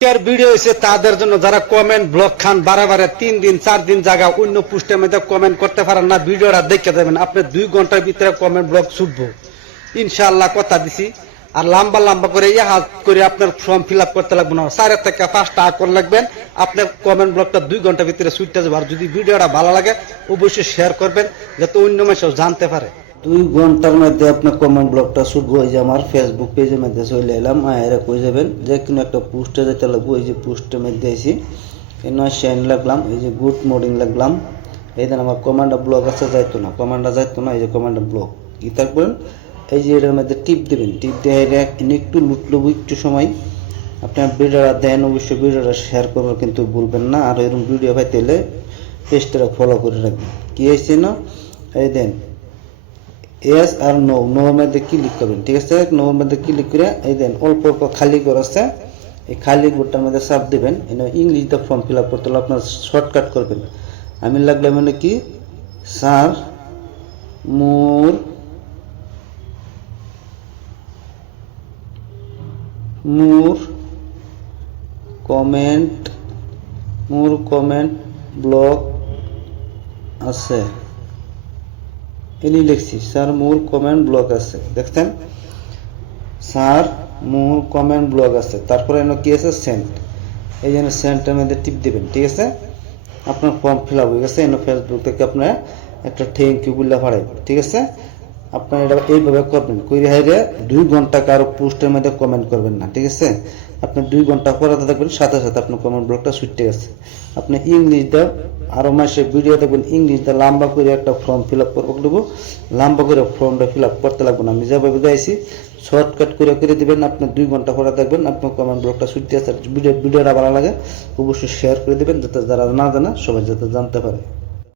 Video হয়েছে তাদের জন্য যারা কমেন্ট ব্লক খান বারে 3 দিন 4 দিন জায়গা অন্য পোস্টের মধ্যে কমেন্ট করতে পারেন না, ভিডিওটা দেখে দেবেন আপনি 2 ঘন্টার ভিতরে কমেন্ট ব্লক ছুটবো ইনশাআল্লাহ, কথা দিছি। আর লম্বা করে হাত করে আপনার ফর্ম ফিল আপ করতে লাগবে না, 4 থেকে 5টা আকর লাগবেন, আপনার কমেন্ট ব্লকটা 2 ঘন্টার ভিতরে ছুটতে যাবে। আর যদি ভিডিওটা ভালো লাগে অবশ্যই শেয়ার করবেন যাতে অন্য মানুষও জানতে পারে। 2 ঘন্টার মধ্যে আপনার কমেন্ট ব্লকটা শুট হয়ে যায়। আমার ফেসবুক পেজের মধ্যে চলে এলাম, এরা কই যাবেন যে কোনো একটা পোস্টে যেতে লাগবো। এই যে পোস্টের মধ্যে আইছি, এনে সেন্ড লাগলাম, এই যে গুড মর্নিং লাগলাম। এই দেন আমার কমান্ডার ব্লক আছে, যাইতো না কমান্ডার যাইতো না, এই যে কমান্ডার ব্লক কি থাকবেন। এই যে এটার মধ্যে টিপ দেবেন, টিপ দিয়ে একটু লুটলবো একটু সময়। আপনার ভিডিওটা দেন, অবশ্যই ভিডিওটা শেয়ার করবেন কিন্তু ভুলবেন না। আর এরকম ভিডিও পাইতে হলে পেজটা ফলো করে রাখবেন। কি হয়েছে না, এই দেন ইয়েস আর নো, নোর মধ্যে ক্লিক করবেন, ঠিক আছে। নোর মধ্যে ক্লিক করে এই দেন অল্প অল্প খালি ঘর আছে, এই খালি ঘরটার মধ্যে চাপ দেবেন। ইংলিশ দিয়ে ফর্ম ফিল আপ করতে হলে আপনার শর্টকাট করবেন। আমি লাগলাম মানে কি, স্যার মোর কমেন্ট ব্লক আছে, এনি লিখছি স্যার মোর কমেন্ট ব্লক আছে, দেখছেন স্যার মোর কমেন্ট ব্লক আছে। তারপরে এনে কি আছে, সেন্ড। এই জন্য সেন্ডের মধ্যে টিপ দিবেন, ঠিক আছে। আপনার ফর্ম ফিল আপ হয়ে গেছে। এনে ফেসবুক থেকে আপনার একটা থ্যাংক ইউ বললে পাঠাইব, ঠিক আছে। আপনার এটা এইভাবে করবেন, কইরে হাইরে 2 ঘন্টা কারো পোস্টের মধ্যে কমেন্ট করবেন না, ঠিক আছে। আপনি 2 ঘন্টা পরে দেখবেন সাথে সাথে আপনার কমেন্ট ব্লকটা ছুটে গেছে। আপনি ইংলিশ দাও, আরো মাসে ভিডিও দেখবেন ইংলিশ দা লম্বা করে একটা ফর্ম ফিল আপ করবো দেবো, লম্বা করে ফর্মটা ফিল আপ করতে লাগবে না। আমি যেভাবে গাইছি শর্টকাট করে দিবেন। আপনি 2 ঘন্টা পরে দেখবেন আপনার কমেন্ট ব্লকটা ছুটে আছে। ভিডিওটা ভালো লাগে অবশ্যই শেয়ার করে দিবেন যাতে যারা না জানে সবাই যাতে জানতে পারে।